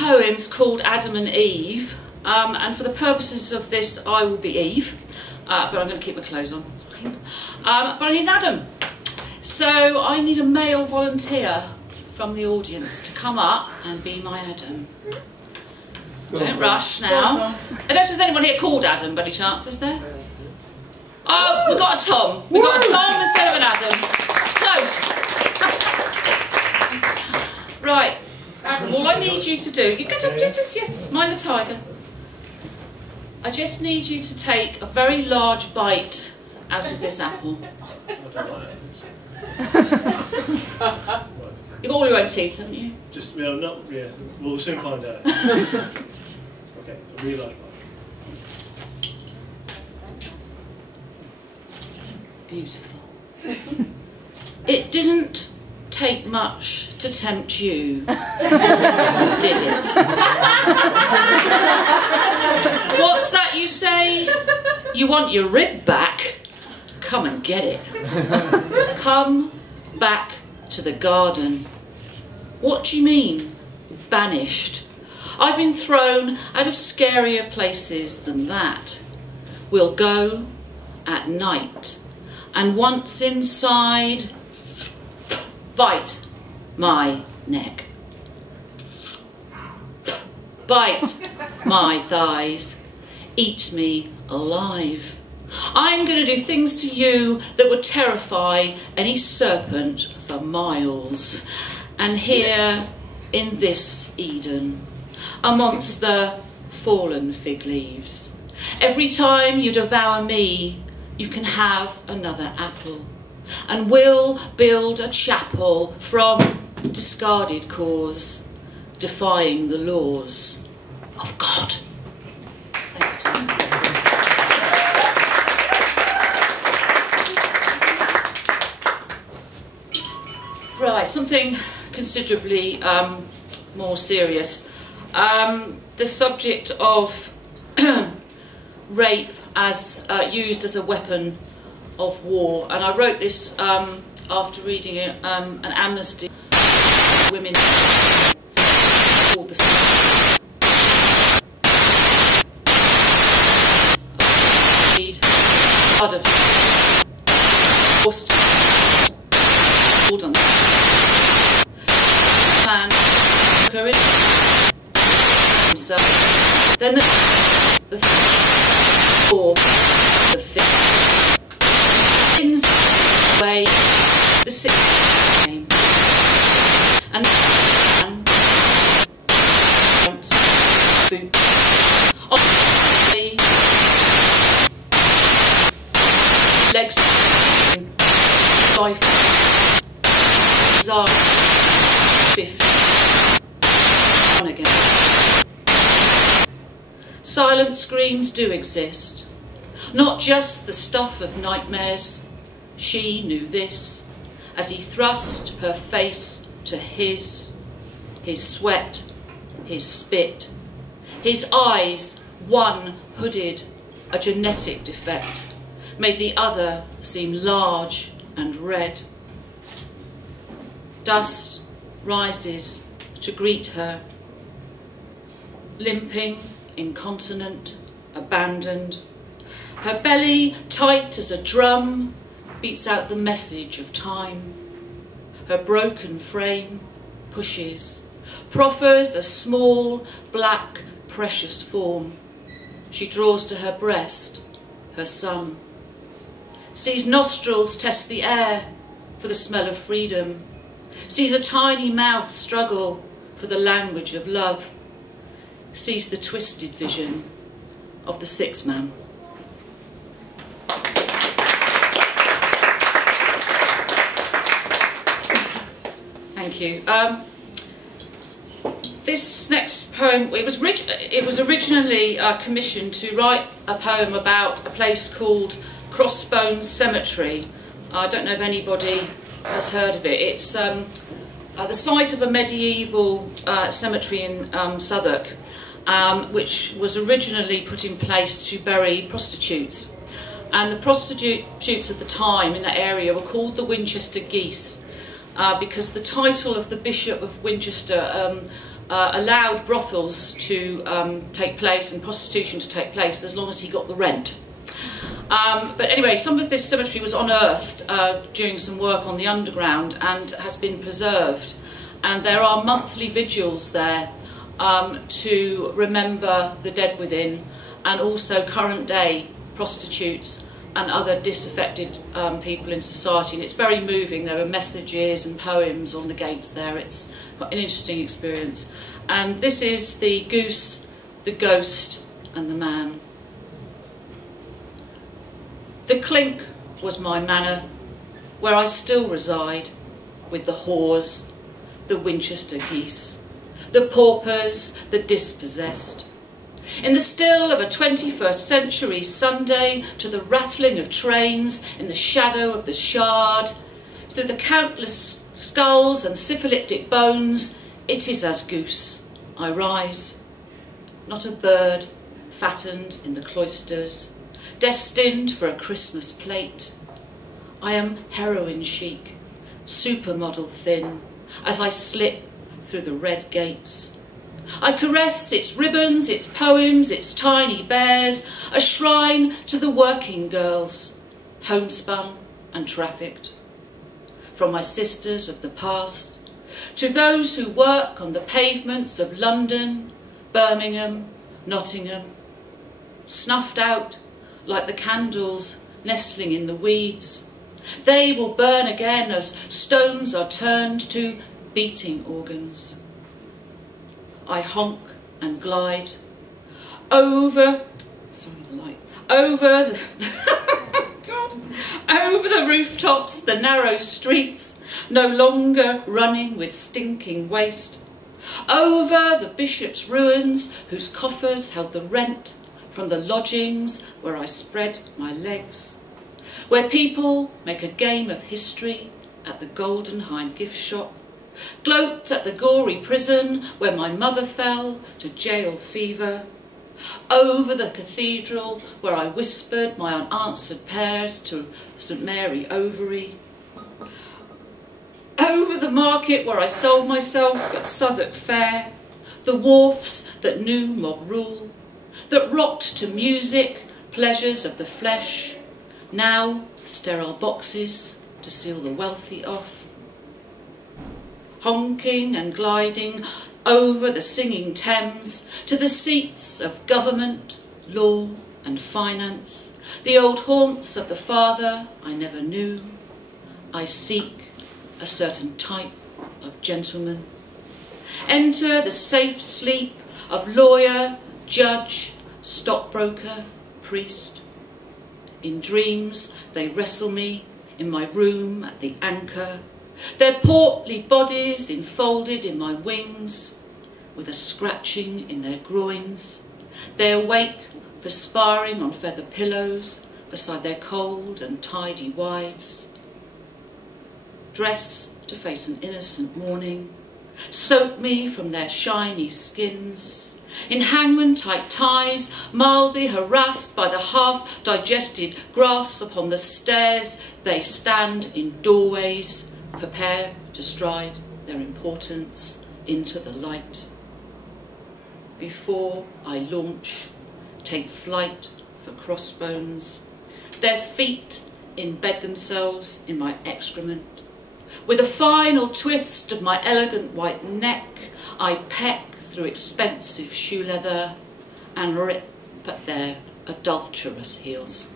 poems called Adam and Eve, and for the purposes of this I will be Eve, but I'm going to keep my clothes on, that's fine. But I need Adam. So I need a male volunteer from the audience to come up and be my Adam. Don't rush now. I don't know if there's anyone here called Adam by any chance, is there? Oh, we've got a Tom. We've got a Tom instead of an Adam. Close. Right. Adam, all I need you to do, you get up, yes, mind the tiger. I just need you to take a very large bite out of this apple. You've got all your own teeth, haven't you? Just, we'll soon find out. Okay, a really large bite. Beautiful. It didn't take much to tempt you, did it? What's that you say? You want your rib back? Come and get it. Come back to the garden. What do you mean, banished? I've been thrown out of scarier places than that. We'll go at night, and once inside, bite my neck. Bite my thighs. Eat me alive. I'm going to do things to you that would terrify any serpent for miles. And here, in this Eden, amongst the fallen fig leaves, every time you devour me, you can have another apple. And we'll build a chapel from discarded cause, defying the laws of God. Thank you. Right, something considerably more serious. The subject of rape as used as a weapon of war, and I wrote this after reading an amnesty women called the blood of forced on man courage himself, then the four the fifth ins away the sixth game and boot on the legs life are 50 on again. Silent screams do exist, not just the stuff of nightmares. She knew this as he thrust her face to his sweat, his spit, his eyes, one hooded, a genetic defect, made the other seem large and red. Dust rises to greet her, limping, incontinent, abandoned. Her belly, tight as a drum, beats out the message of time. Her broken frame pushes, proffers a small, black, precious form. She draws to her breast, her son. Sees nostrils test the air for the smell of freedom. Sees a tiny mouth struggle for the language of love. Sees the twisted vision of the six man. Thank you. This next poem, it was originally commissioned to write a poem about a place called Crossbones Cemetery. I don't know if anybody has heard of it. It's the site of a medieval cemetery in Southwark, which was originally put in place to bury prostitutes. And the prostitutes at the time in that area were called the Winchester Geese, because the title of the Bishop of Winchester allowed brothels to take place and prostitution to take place as long as he got the rent. But anyway, some of this cemetery was unearthed during some work on the underground and has been preserved. And there are monthly vigils there to remember the dead within, and also current day prostitutes and other disaffected people in society. And it's very moving. There are messages and poems on the gates there. It's quite an interesting experience. And this is the goose, the ghost and the man. The clink was my manor, where I still reside, with the whores, the Winchester geese, the paupers, the dispossessed. In the still of a 21st century Sunday, to the rattling of trains, in the shadow of the Shard, through the countless skulls and syphilitic bones, it is as goose I rise, not a bird fattened in the cloisters, destined for a Christmas plate. I am heroin chic, supermodel thin, as I slip through the red gates. I caress its ribbons, its poems, its tiny bears, a shrine to the working girls, homespun and trafficked. From my sisters of the past, to those who work on the pavements of London, Birmingham, Nottingham, snuffed out like the candles nestling in the weeds. They will burn again as stones are turned to beating organs. I honk and glide over the over the rooftops, the narrow streets, no longer running with stinking waste, over the bishop's ruins whose coffers held the rent from the lodgings where I spread my legs, where people make a game of history at the Golden Hind gift shop, gloat at the gory prison where my mother fell to jail fever, over the cathedral where I whispered my unanswered prayers to St Mary Ovary, over the market where I sold myself at Southwark Fair, the wharfs that knew mob rule, that rocked to music, pleasures of the flesh, now sterile boxes to seal the wealthy off. Honking and gliding over the singing Thames to the seats of government, law and finance, the old haunts of the father I never knew, I seek a certain type of gentleman. Enter the safe sleep of lawyer, judge, stockbroker, priest. In dreams they wrestle me in my room at the Anchor, their portly bodies enfolded in my wings, with a scratching in their groins. They awake, perspiring on feather pillows beside their cold and tidy wives. Dress to face an innocent morning, soak me from their shiny skins. In hangman-tight ties, mildly harassed by the half-digested grass upon the stairs, they stand in doorways, prepare to stride their importance into the light. Before I launch, take flight for Crossbones, their feet embed themselves in my excrement. With a final twist of my elegant white neck, I peck through expensive shoe leather and rip at their adulterous heels.